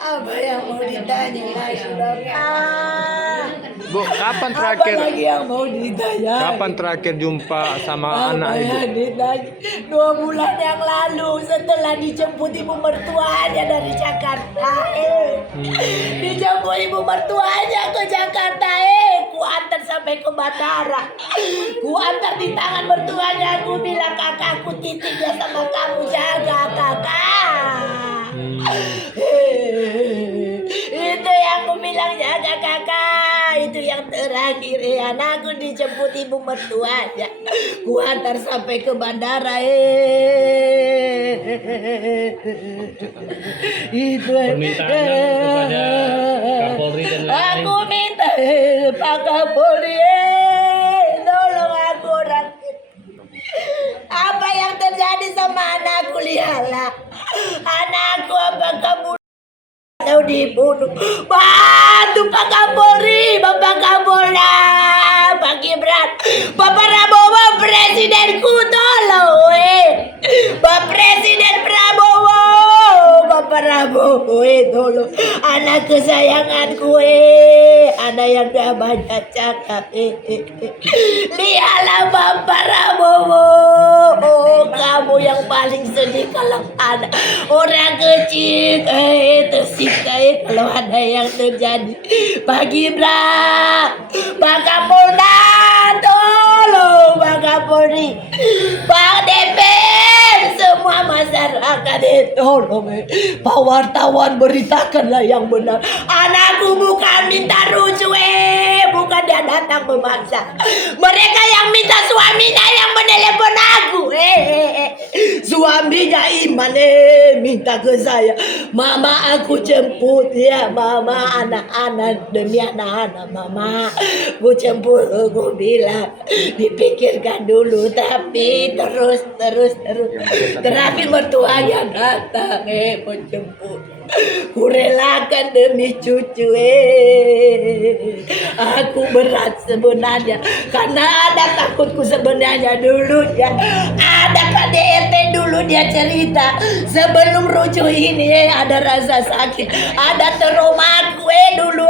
Apa yang mau ditanya lagi dong? Bu, kapan Apa terakhir lagi yang mau ditanya? kapan terakhir jumpa sama Apa anak ibu? yang ditanya? 2 bulan yang lalu setelah dijemput ibu mertuanya dari Jakarta. Dijemput ibu mertuanya ke Jakarta. Ku antar sampai ke bandara. Ku antar di tangan mertuanya. Aku bilang kakakku titip dia sama kamu, jaga kakak. Itu yang aku bilang, jaga kakak. Itu yang terakhir. Anakku dijemput ibu mertuanya. Ku antar sampai ke bandara. Itu Permintaannya kepada Kapolri dan lain-lain. aku minta Pak Kapolri, tolong aku orang. Apa yang terjadi sama anakku, lihatlah. Anakku apakah atau dibunuh? Bantu Pak Kapolri, Bapak Kapolda, Pak Gibran, Bapak Prabowo, Presidenku, tolong, Pak Presiden Prabowo, Bapak Prabowo, tolong anak kesayanganku, ada yang gak banyak cakap, lihatlah Bapak Prabowo, kamu yang paling sedih kalau ada orang kecil tersiksa kalau ada yang terjadi. Pak Gibran, Pak Kapolda, tolong Pak Kapolri, Pak DPR, semua masyarakat tolong. Pak wartawan, beritakanlah yang benar. Anakku bukan minta rujuk, bukan dia datang memaksa. Mereka yang minta suaminya yang menelepon aku, suaminya Iman minta ke saya, mama aku jemput ya, mama anak-anak, demi anak-anak mama aku jemput. Aku bilang dipikirkan dulu, tapi terus terakhir mertuanya datang menjemput. Kurelakan demi cucu, aku berat sebenarnya karena ada takutku sebenarnya dulu ya. Ada KDRT dulu dia cerita sebelum rujuk ini, ada rasa sakit, ada trauma gue dulu,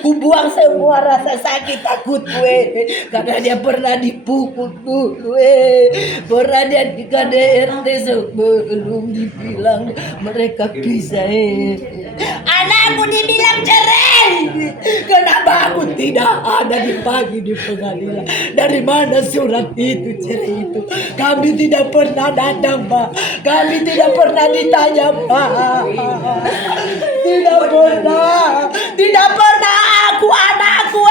ku buang semua rasa sakit takut gue karena dia pernah dipukul dulu, pernah dia di KDRT sebelum dibilang mereka bisa, anakku dibilang cerai. Kenapa aku tidak ada di pagi di pengadilan? Dari mana surat itu, cerai itu? Kami tidak pernah datang, Pak. Kami tidak pernah ditanya, Pak. Tidak pernah anakku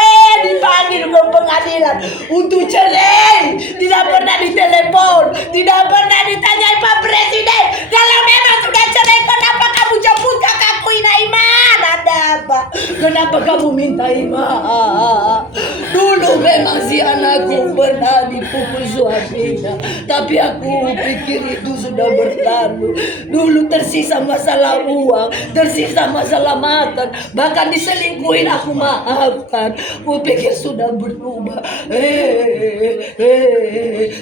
dipanggil ke pengadilan untuk cerai. Tidak pernah ditelepon, tidak pernah ditanyai Pak Presiden. Kalau memang sudah cerai, kenapa kamu jemput kakakku Iman? Ada apa? Kenapa kamu minta Iman? Dulu memang si anakku pernah dipukul suaminya, tapi aku pikir itu sudah berlalu. Dulu tersisa masalah uang, tersisa masalah makan, bahkan diselingkuhin aku maafkan. Aku pikir sudah berubah.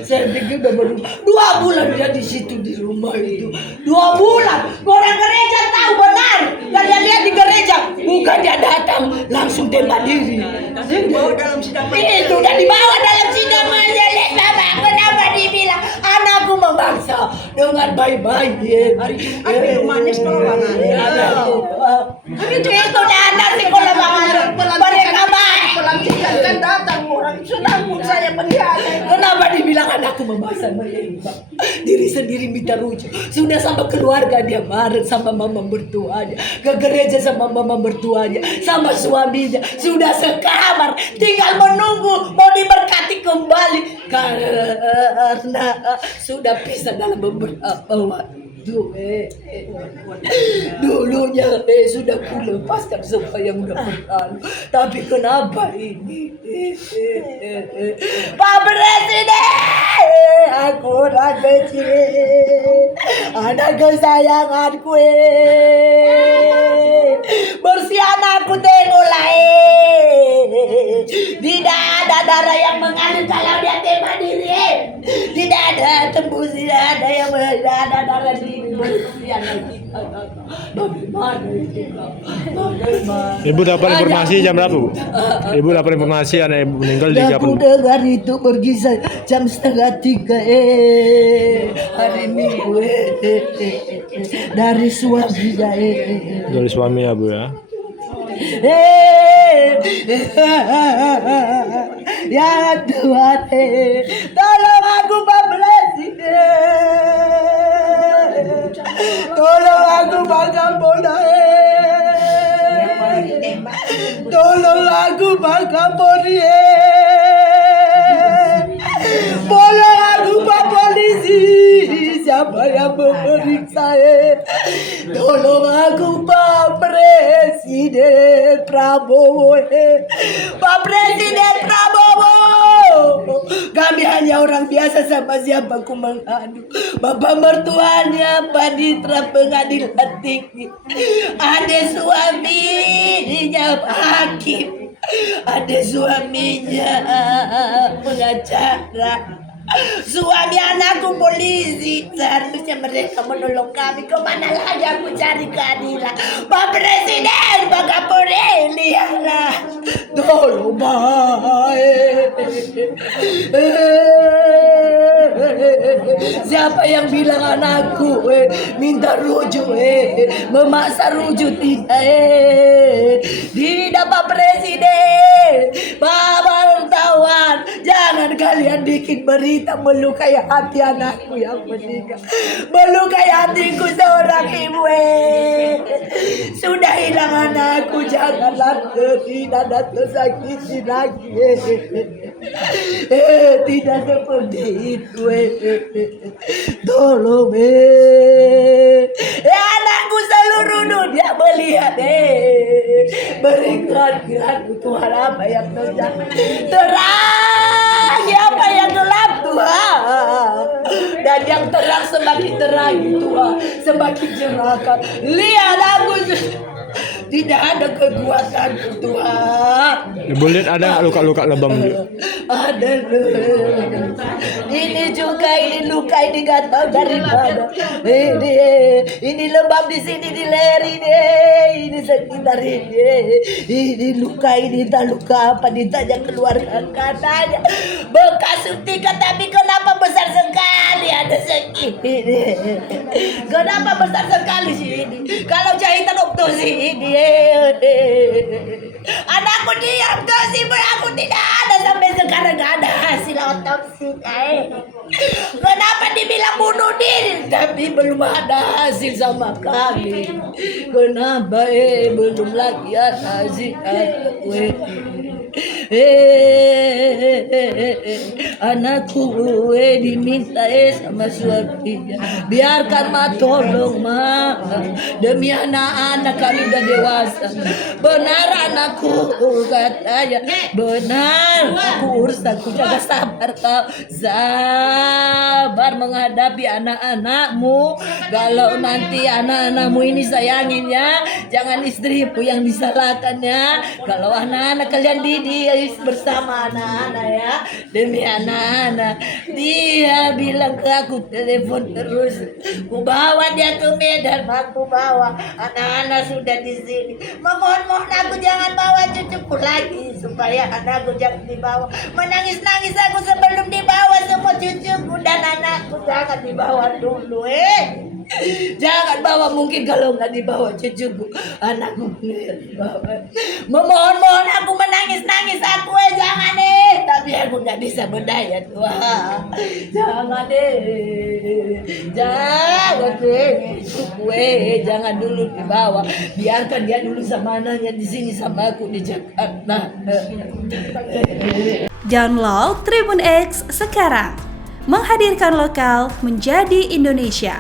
Saya pikir sudah berubah. 2 bulan dia di situ di rumah itu. 2 bulan. Orang gereja tahu benar. Kalian lihat di gereja, bukan dia datang langsung tembak diri. Itu udah dibawa dalam sidang majelis. Bapak, kenapa dibilang anakku memaksa dengan baik-baik? Rumahnya sekolah itu udah ada sekolah banget. Mereka baik. pelantikan kan datang orang sambut saya penjara. Kenapa dibilang anakku memaksa menembak? Diri sendiri minta rujuk. Sudah sama keluarga dia marah sama mama mertuanya, ke gereja sama mama mertuanya, sama suaminya. Sudah sekamar, tinggal menunggu mau diberkati kembali karena sudah pisah dalam beberapa waktu. Dulunya sudah kulepaskan semua yang udah berlalu, tapi kenapa ini? Pak Presiden, aku orang kecil, anak kesayanganku, bersih anakku, tengoklah, tidak ada darah yang mengalir kalau dia tembak diri, tidak ada tembus, tidak ada yang mengalir. ada darah di bersedia lagi. Bagaimana itu? Bagaimana? Ibu dapat informasi jam berapa, Bu? Ibu dapat informasi anak ibu meninggal di jam Aku dengar itu pergi jam 2:30 hari Minggu dari suaminya dari suami ya, Bu ya. Ya Tuhan, tolong aku Pak Presiden, tolong aku Pak Kapolda, tolong aku Pak Kapolri, tolong aku Pak Polisi, siapa yang memeriksa? Tolong aku Pak Presiden Prabowo, Pak Presiden Prabowo. Kami hanya orang biasa, sama siapa ku mengadu. Bapak mertuanya Panitra Pengadilan Tinggi, ada suaminya hakim, ada suaminya pengacara, suami anakku polisi. Seharusnya mereka menolong kami. Kemana lagi aku cari keadilan? Pak Presiden, Pak Kapolri, lihatlah, tolong baik. Siapa yang bilang anakku minta rujuk, memaksa rujuk? Tidak Pak Presiden, Pak wartawan, jangan kalian bikin berita melukai hati anakku yang meninggal, melukai hatiku seorang ibu. Sudah hilang anakku, janganlah tidak ada tersakiti lagi. Tidak seperti itu. Tolong anakku seluruh dunia melihat. Berikan kiranya Tuhan apa yang terjadi, terang apa yang gelap Tuhan, dan yang terang semakin terang Tuhan, semakin cerahkan. Lihat aku, tidak ada kekuatan Tuhan. Ibu lihat ada nggak luka-luka lebam? Ada. Ini juga, ini luka, ini nggak tahu dari mana. Ini lebam di sini, di leher ini sekitar ini luka, ini tak luka apa, ditanya keluarkan katanya bekas suntikan, tapi kenapa besar sekali, ada segini. Kenapa besar sekali sih ini? Kalau jahitan optosi ini. Anakku diam sih, aku tidak ada sampai sekarang, nggak ada hasil otopsi. Kenapa dibilang bunuh diri tapi belum ada hasil sama kami? Kenapa belum lagi ada hasil? Anakku diminta sama suaminya, biarkan ma, tolong ma, demi anak-anak kami udah dewasa. Benar anakku katanya, benar aku urus, aku jaga, sabar kau, sabar menghadapi anak-anakmu. Kalau nanti anak-anakmu ini sayangin ya, jangan istrimu yang disalahkan ya. Kalau anak-anak kalian dididik bersama anak-anak ya, demi anak-anak. Dia bilang ke aku, telepon terus, ku bawa dia ke Medan, aku bawa anak-anak sudah di sini. Mohon aku jangan bawa cucuku lagi, supaya anakku jangan dibawa. Menangis-nangis aku sebelum dibawa semua cucuku dan anakku, jangan dibawa dulu. Jangan bawa, mungkin kalau nggak dibawa cucuku, anakku dibawa. Memohon aku, menangis-nangis aku, jangan tapi aku nggak bisa berdaya Tuhan. Jangan jangan jangan dulu dibawa, biarkan dia dulu sama anaknya di sini sama aku di Jakarta. Download Tribun X sekarang, menghadirkan lokal menjadi Indonesia.